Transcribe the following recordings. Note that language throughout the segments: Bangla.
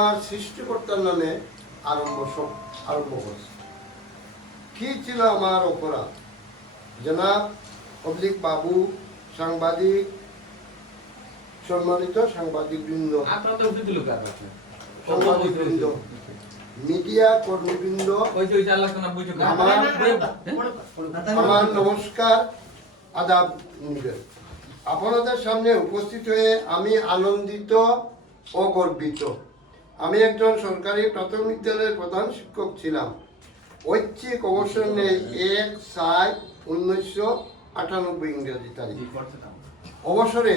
আর সৃষ্টিকর্তার নামে আরম্ভ সব আরম্ভ কি ছিল আমার অপরাধ? জনাব অবলিক বাবু সাংবাদিক সম্মানিত সাংবাদিক বৃন্দ সাংবাদিক মিডিয়া কর্মীবৃন্দ আমার আমার নমস্কার আদাব নিবেন আপনাদের সামনে উপস্থিত হয়ে আমি আনন্দিত ও গর্বিত। আমি একজন সরকারি প্রাথমিক বিদ্যালয়ের প্রধান শিক্ষক ছিলাম। ঐচ্ছিক অবসর নেই এক সাত উনিশশো আটানব্বই ইংরেজি তারিখ। অবসরে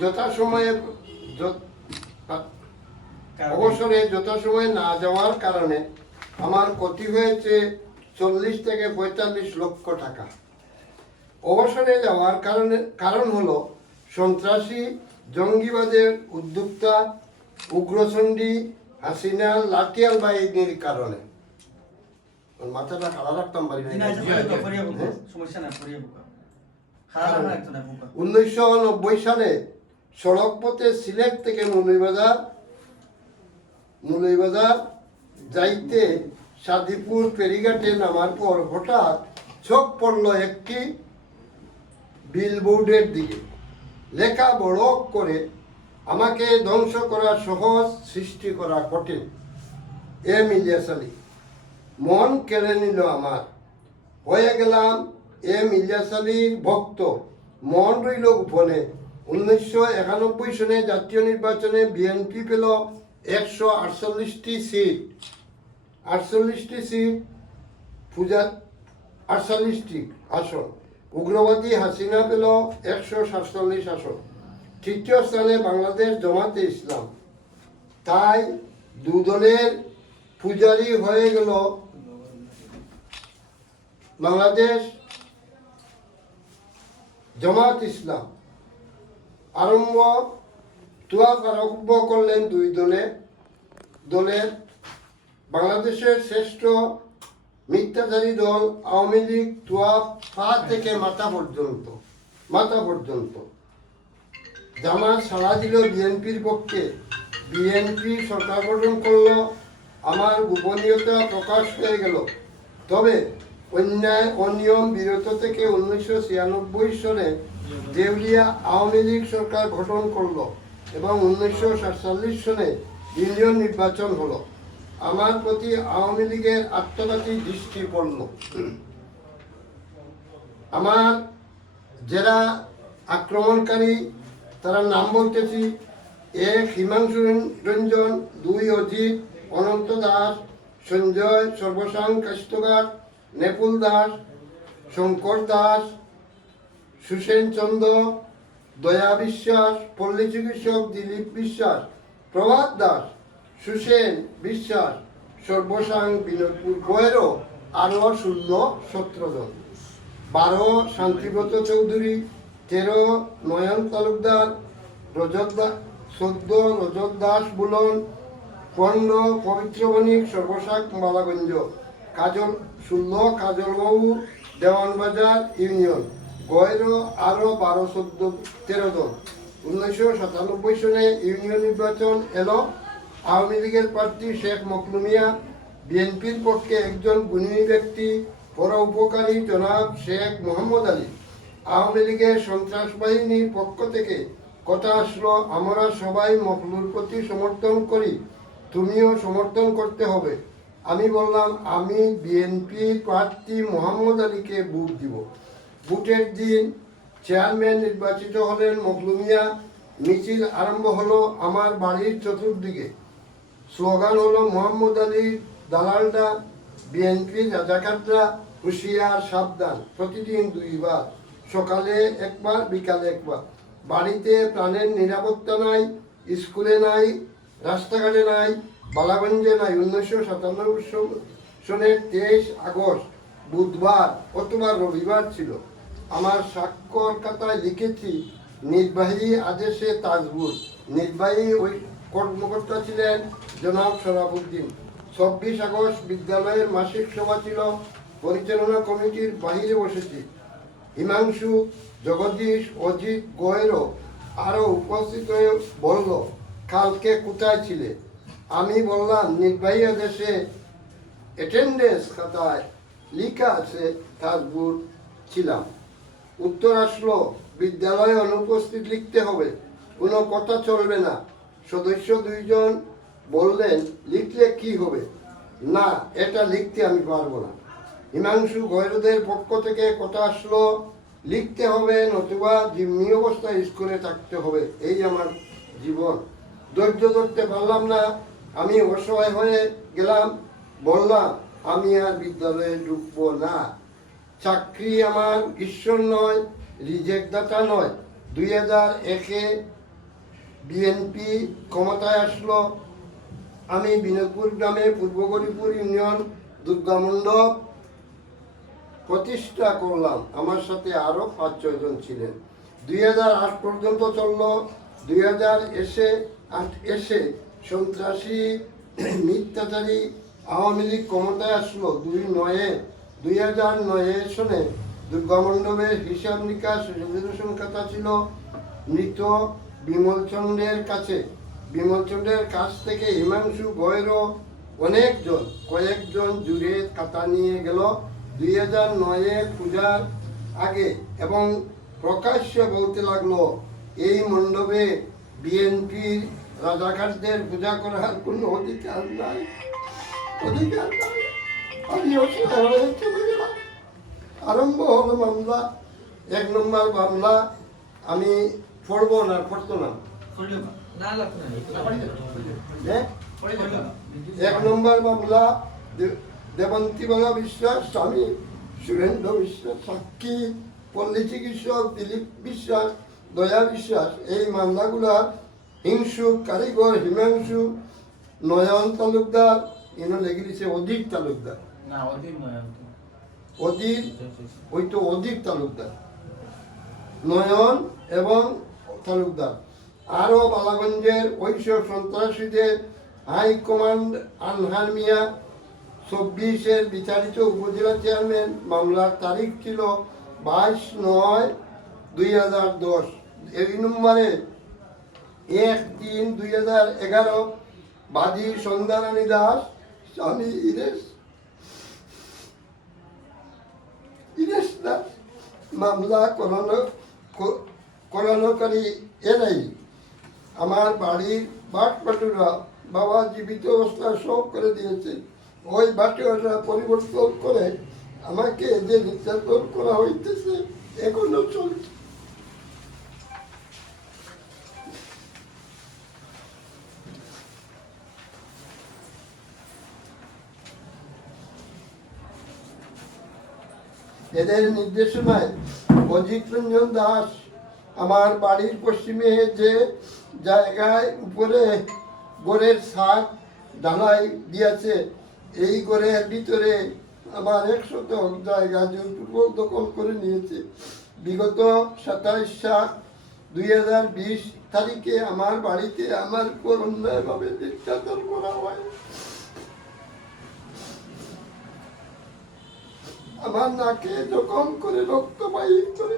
যথাসময়ে অবসরে যথাসময়ে না যাওয়ার কারণে আমার ক্ষতি হয়েছে চল্লিশ থেকে পঁয়তাল্লিশ লক্ষ টাকা। অবসরে যাওয়ার কারণে কারণ হলো সন্ত্রাসী, জঙ্গিবাদের উদ্যোক্তা উগ্রচণ্ডী হাসিনা লাঠিয়াল বাহিনীর কারণে। মাথাটা রাখতাম না হ্যাঁ? উনিশশো নব্বই সালে সড়ক পথে সিলেট থেকে যাইতে সাদিপুর ফেরিঘাটে নামার পর হঠাৎ চোখ পড়ল একটি বিলবোর্ডের দিকে। লেখা বড় করে আমাকে ধ্বংস করা সহজ সৃষ্টি করা কঠিন। এম ইলিয়াস মন কেড়ে নিল আমার। হয়ে গেলাম এম ইলিয়াস ভক্ত। মন রইল গোপনে। উনিশশো একানব্বই সনে জাতীয় নির্বাচনে বিএনপি পেল একশো আটচল্লিশটি সিট আটচল্লিশটি সিট পূজা আটচল্লিশটি আসন। উগ্রবাদী হাসিনা পেল একশো সাতচল্লিশ আসন। তৃতীয় স্থানে বাংলাদেশ জমাতে ইসলাম। তাই দুদলের পূজারি হয়ে গেল বাংলাদেশ জামাত ইসলাম। আরম্ভ তুয়াক আরম্ভ করলেন দুই দলে। দলের বাংলাদেশের শ্রেষ্ঠ মিথ্যাচারী দল আওয়ামী লীগ তুয়াপ পা থেকে মাথা পর্যন্ত মাথা পর্যন্ত। জামাত সাড়া দিল বিএনপির পক্ষে। বিএনপি সরকার গঠন করল, আমার গোপনীয়তা প্রকাশ হয়ে গেল। তবে অন্যায় অনিয়ম বিরত থেকে উনিশশো ছিয়ানব্বই সনে দেউলিয়া আওয়ামী লীগ সরকার গঠন করল এবং উনিশশো সাতচল্লিশ সনে ইউনিয়ন নির্বাচন হলো। আমার প্রতি আওয়ামী লীগের আত্মঘাতী দৃষ্টি পড়ল। আমার যারা আক্রমণকারী তারা নাম বলতেছি এক হিমাংশু রঞ্জন, দুই অজিত, অনন্ত দাস, সঞ্জয়, সর্বসাং কাস্তগার নেপুল দাস, শঙ্কর দাস, সুসেন চন্দ্র, দয়া বিশ্বাস, পল্লী চিকিৎসক দিলীপ বিশ্বাস, প্রভাত দাস, সুসেন বিশ্বাস, সর্বসাং বিনোদপুর গোয়েরও আরও ষোলো সতেরো জন বারো শান্তিব্রত চৌধুরী তেরো নয়ন তালুকদার, রজত দাস চোদ্দ রজত দাস বুলন পনেরো পবিত্র বণিক সর্বশাক মালাগঞ্জ, কাজল ষোলো কাজলবাবু, দেওয়ানবাজার ইউনিয়ন, গয়রো আরও বারো চোদ্দ, তেরো জন। উনিশশো সাতানব্বই সনে ইউনিয়ন নির্বাচন এলো। আওয়ামী লীগের প্রার্থী শেখ মকলুমিয়া বিএনপির পক্ষে একজন গুণী ব্যক্তি পর উপকারী জনাব শেখ মোহাম্মদ আলী। আওয়ামী লীগের সন্ত্রাস বাহিনীর পক্ষ থেকে কথা আসলো আমরা সবাই মকলুর প্রতি সমর্থন করি, তুমিও সমর্থন করতে হবে। আমি বললাম, আমি বিএনপি প্রার্থী মোহাম্মদ আলীকে ভোট দিব। ভোটের দিন চেয়ারম্যান নির্বাচিত হলেন মকলুমিয়া মিছিল আরম্ভ হলো আমার বাড়ির চতুর্দিকে। স্লোগান হলো, মোহাম্মদ আলীর দালালরা, বিএনপি রাজাকাররা, হুশিয়ার, সাবধান। প্রতিদিন দুইবার। সকালে একবার, বিকালে একবার। বাড়িতে প্রাণের নিরাপত্তা নাই, স্কুলে নাই, রাস্তাঘাটে নাই, বালাগঞ্জে নাই। উনিশশো সাতানব্বই সনের তেইশ আগস্ট, বুধবার অথবা রবিবার ছিল। আমার স্বাক্ষর খাতায় লিখেছি, নির্বাহী আদেশে তাজবুল। নির্বাহী ওই কর্মকর্তা ছিলেন জনাব সরাবুদ্দিন চব্বিশ আগস্ট বিদ্যালয়ের মাসিক সভা ছিল। পরিচালনা কমিটির বাহিরে বসেছি। হিমাংশু, জগদীশ, অজিত গোয়েরও আরও উপস্থিত হয়ে বলল, কালকে কোথায় ছিলে? আমি বললাম, নির্বাহী আদেশে অ্যাটেন্ডেন্স খাতায় লিখা আছে, তাজপুর ছিলাম। উত্তর আসলো, বিদ্যালয়ে অনুপস্থিত লিখতে হবে, কোনো কথা চলবে না। সদস্য দুইজন বললেন, লিখলে কি হবে? না, এটা লিখতে আমি পারব না। হিমাংশু গৈরদের পক্ষ থেকে কথা আসলো, লিখতে হবে নতুবা জিম্মি অবস্থায় স্কুলে থাকতে হবে। এই আমার জীবন। ধৈর্য ধরতে পারলাম না। আমি অসহায় হয়ে গেলাম। বললাম, আমি আর বিদ্যালয়ে ঢুকবো না। চাকরি আমার ঈশ্বর নয়, রিজেক্ট দাতা নয়। দুই হাজার একে বিএনপি ক্ষমতায় আসলো। আমি বিনোদপুর গ্রামে পূর্ব গরিপুর ইউনিয়ন দুর্গা মণ্ডপ প্রতিষ্ঠা করলাম। আমার সাথে আরও পাঁচ ছয়জন ছিলেন। দুই হাজার আট পর্যন্ত চলল। দুই হাজার এসে, আট এসে সন্ত্রাসী, মিথ্যাচারী আওয়ামী লীগ ক্ষমতায় আসলো দুই নয়ে, দুই হাজার নয়ে সনে দুর্গা মণ্ডপের হিসাব নিকাশ খাতা ছিল মৃত বিমলচন্দ্রের কাছে। বিমলচন্দ্রের কাছ থেকে হিমাংশু গয়েরও অনেকজন, কয়েকজন জুড়ে খাতা নিয়ে গেল। দুই হাজার নয়ে পূজার আগে এবং প্রকাশ্যে বলতে লাগল এই মণ্ডপে বিএনপির রাজাকারদের পূজা করার কোনো অধিকার নাই অধিকার আমি হয়ে আরম্ভ হলো মামলা এক নম্বর মামলা আমি পড়ব না পড়তো হ্যাঁ? না এক নম্বর মামলা দে- দেবন্তীবালা বিশ্বাস স্বামী সুরেন্দ্র বিশ্বাস সাক্ষী পল্লী চিকিৎসক দিলীপ বিশ্বাস দয়া বিশ্বাস। এই মামলাগুলা হিংসু কারিগর হিমাংশু নয়ন তালুকদার এনে লেগে দিছে অধিক তালুকদার। না ওদিন নয় অধীর ওই তো অধিক তালুকদার। নয়ন এবং তালুকদার। আরও বালাগঞ্জের ওইসব সন্ত্রাসীদের হাইকমান্ড আনহার মিয়া চব্বিশের বিচারিত উপজেলা চেয়ারম্যান মামলার তারিখ ছিল বাইশ নয় দুই হাজার দশ। এই নম্বরে এক তিন দুই হাজার এগারো বাদী সন্ধ্যারানী দাস, স্বামী ইরেশ ইরেশ দাস মামলা করানো করানোকারী এরাই আমার বাড়ির বাট বাটুরা বাবা জীবিত অবস্থায় সব করে দিয়েছে। ওই বাটুরা পরিবর্তন করে আমাকে যে নির্যাতন করা হইতেছে, এখনও চলছে। এদের নির্দেশনায় অজিত রঞ্জন দাস আমার বাড়ির পশ্চিমে যে জায়গায় উপরে গোড়ের ছাদ ঢালাই দিয়েছে এই গোড়ের ভিতরে আমার একশত জায়গা জোরপূর্বক দখল করে নিয়েছে। বিগত সাতাইশ সাত দুই হাজার বিশ তারিখে আমার বাড়িতে আমার উপর অন্যায়ভাবে নির্যাতন করা হয়। আমার নাকে জখম করে রক্ত বাহির করে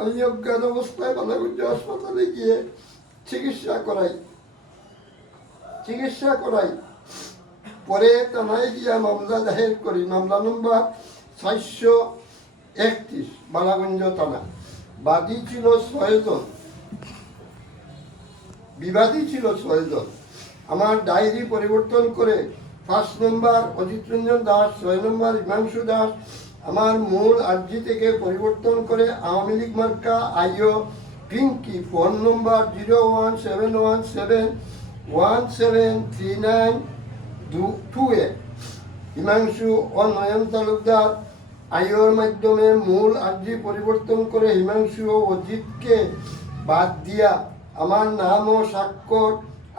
আমি অজ্ঞান অবস্থায় বালাগঞ্জ হাসপাতালে গিয়ে চিকিৎসা করাই। চিকিৎসা করাই। পরে থানায় গিয়া মামলা দায়ের করি, মামলা নম্বর ছয়শো একত্রিশ, বালাগঞ্জ থানা। বাদী ছিল ছয়জন। বিবাদী ছিল ছয়জন। আমার ডায়েরি পরিবর্তন করে পাঁচ নম্বর অজিত রঞ্জন দাস, ছয় নম্বর হিমাংশু দাস, আমার মূল আর্জি থেকে পরিবর্তন করে আওয়ামী লীগ মার্কা আইও পিঙ্কি, ফোন নম্বর zero one seven one seven one seven three nine two eight Himanshu ও নয়ন তালুকদার আইওর মাধ্যমে মূল আর্জি পরিবর্তন করে হিমাংশু ও অজিতকে বাদ দিয়া আমার নাম ও স্বাক্ষর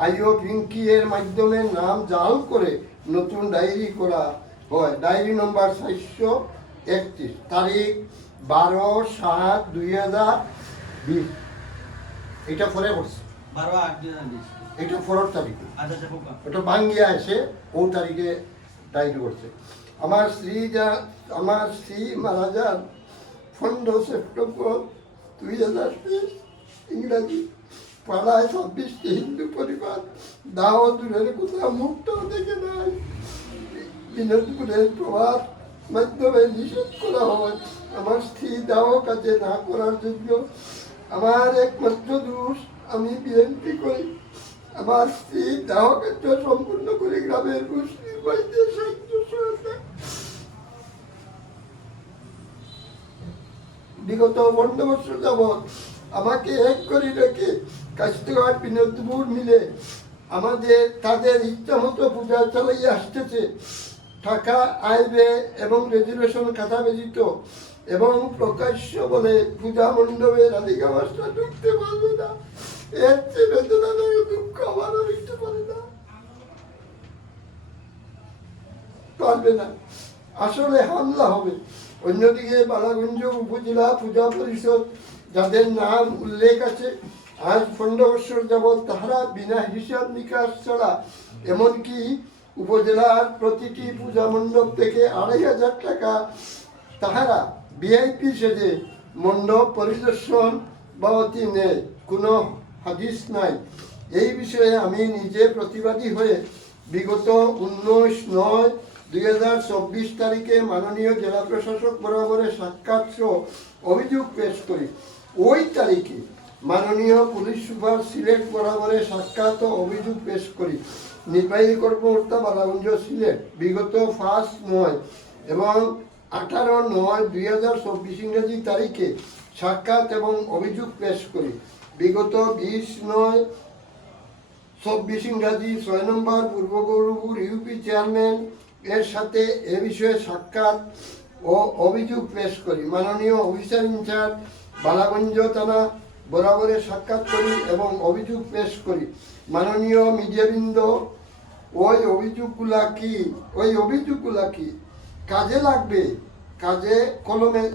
আইও পিঙ্কি এর মাধ্যমে নাম জাল করে নতুন ডায়েরি করা হয়। ডায়েরি নম্বর চারশো একত্রিশ, তারিখ বারো সাত দুই হাজার বিশ। এটা পরে করছে বারো আট দুই হাজার বিশ। এটা পরের তারিখে। আচ্ছা আচ্ছা ওটা ভাঙ্গিয়া এসে ও তারিখে ডায়েরি করছে। আমার স্ত্রী যা আমার স্ত্রী মারা যান পনেরো সেপ্টেম্বর দুই হাজার বিশ ইংরাজি পাড়ায় ছাব্বিশটি হিন্দু পরিবার দাও দূরের কোথাও মুখটাও দেখে নাই। বিনোদপুরের প্রভাব মাধ্যমে নিষেধ করা হয় আমার স্ত্রী দাও কাজে না করার জন্য। আমার একমাত্র দোষ আমি বিএনপি করি। আমার স্ত্রী দাহ সম্পূর্ণ করে গ্রামের মুসলিম ভাইদের সাহায্য সহায়তা। বিগত পনেরো বছর যাবৎ আমাকে এক করে রেখে কাস্টঘাট বিনোদপুর মিলে আমাদের, তাদের ইচ্ছা মতো পূজা চালাইয়ে আসতেছে। টাকা আয় ব্যয় এবং রেজুলেশন খাতা ব্যতীত এবং প্রকাশ্য বলে পূজা মণ্ডপে রাধিকা মাস্টার ঢুকতে পারবে না। এর চেয়ে বেদনাদায়ক দুঃখ আমারও হইতে পারে না। পারবে না। আসলে হামলা হবে। অন্যদিকে বালাগঞ্জ উপজেলা পূজা পরিষদ যাদের নাম উল্লেখ আছে, আজ বছর যাবৎ তাহারা বিনা হিসাব নিকাশ ছাড়া এমনকি উপজেলার প্রতিটি পূজা মণ্ডপ থেকে আড়াই হাজার টাকা তাহারা ভিআইপি সেজে মণ্ডপ পরিদর্শন বাবতি নেয়। কোনো হাদিস নাই। এই বিষয়ে আমি নিজে প্রতিবাদী হয়ে বিগত উনিশ নয় দুই হাজার চব্বিশ তারিখে মাননীয় জেলা প্রশাসক বরাবরে সাক্ষাৎ অভিযোগ পেশ করি। ওই তারিখে মাননীয় পুলিশ সুপার সিলেট বরাবরে সাক্ষাৎ ও অভিযোগ পেশ করি। নির্বাহী কর্মকর্তা বালাগঞ্জ সিলেট, বিগত ফার্স্ট নয় এবং আঠারো নয় দুই হাজার চব্বিশ ইংরেজি তারিখে সাক্ষাৎ এবং অভিযোগ পেশ করি। বিগত বিশ নয়, চব্বিশ ইংরাজি ছয় নম্বর পূর্ব গৌরবপুর ইউপি চেয়ারম্যান এর সাথে এ বিষয়ে সাক্ষাৎ ও অভিযোগ পেশ করি। মাননীয় অফিসার ইনচার্জ বালাগঞ্জ থানা বরাবরে সাক্ষাৎ করি এবং অভিযোগ পেশ করি। মাননীয় মিডিয়াবৃন্দ, ওই অভিযোগগুলা কি? ওই অভিযোগগুলা কি? কাজে লাগবে? কাজে কলমে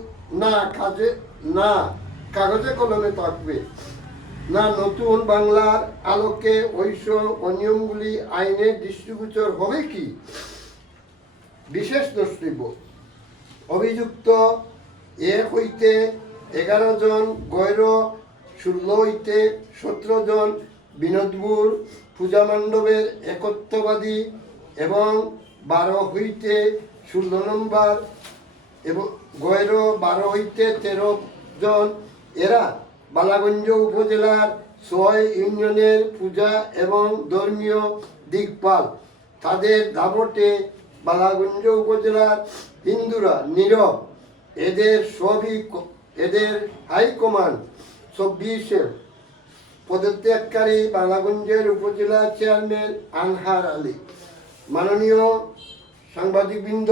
না, কাজে না, কাগজে কলমে থাকবে। না নতুন বাংলার আলোকে ওইসব অনিয়মগুলি আইনের দৃষ্টিগোচর হবে কি? বিশেষ দ্রষ্টব্য অভিযুক্ত এক হইতে এগারো জন, গৈর ষোলো হইতে সতেরো জন, বিনোদপুর পূজা মণ্ডপের একত্ববাদী এবং বারো হইতে ষোলো নম্বর এবং গৈর বারো হইতে তেরো জন। এরা বালাগঞ্জ উপজেলার ছয় ইউনিয়নের পূজা এবং ধর্মীয় দিকপাল। তাদের দাবটে বালাগঞ্জ উপজেলার হিন্দুরা নীরব। এদের সবই এদের হাইকমান্ড চব্বিশে। পদত্যাগকারী বালাগঞ্জের উপজেলা চেয়ারম্যান আনহার আলী। মাননীয় সাংবাদিকবৃন্দ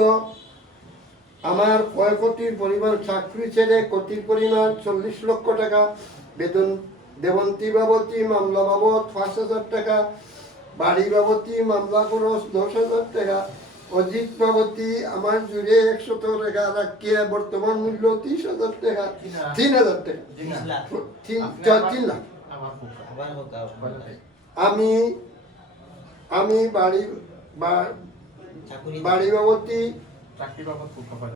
আমার ক্ষয়ক্ষতির পরিমাণ চাকরি ছেড়ে ক্ষতির পরিমাণ চল্লিশ লক্ষ টাকা বেতন দেবন্তী বাবতী মামলা বাবদ পাঁচ হাজার টাকা বাড়ি বাবতী মামলা খরচ দশ হাজার টাকা অজিত বাবতী আমার জুড়ে একশত টাকা রাখিয়া বর্তমান মূল্য তিরিশ হাজার টাকা তিন হাজার টাকা। তিন লাখ। আমি আমি বাড়ি বা- চাকুরি বাড়ি বাবতী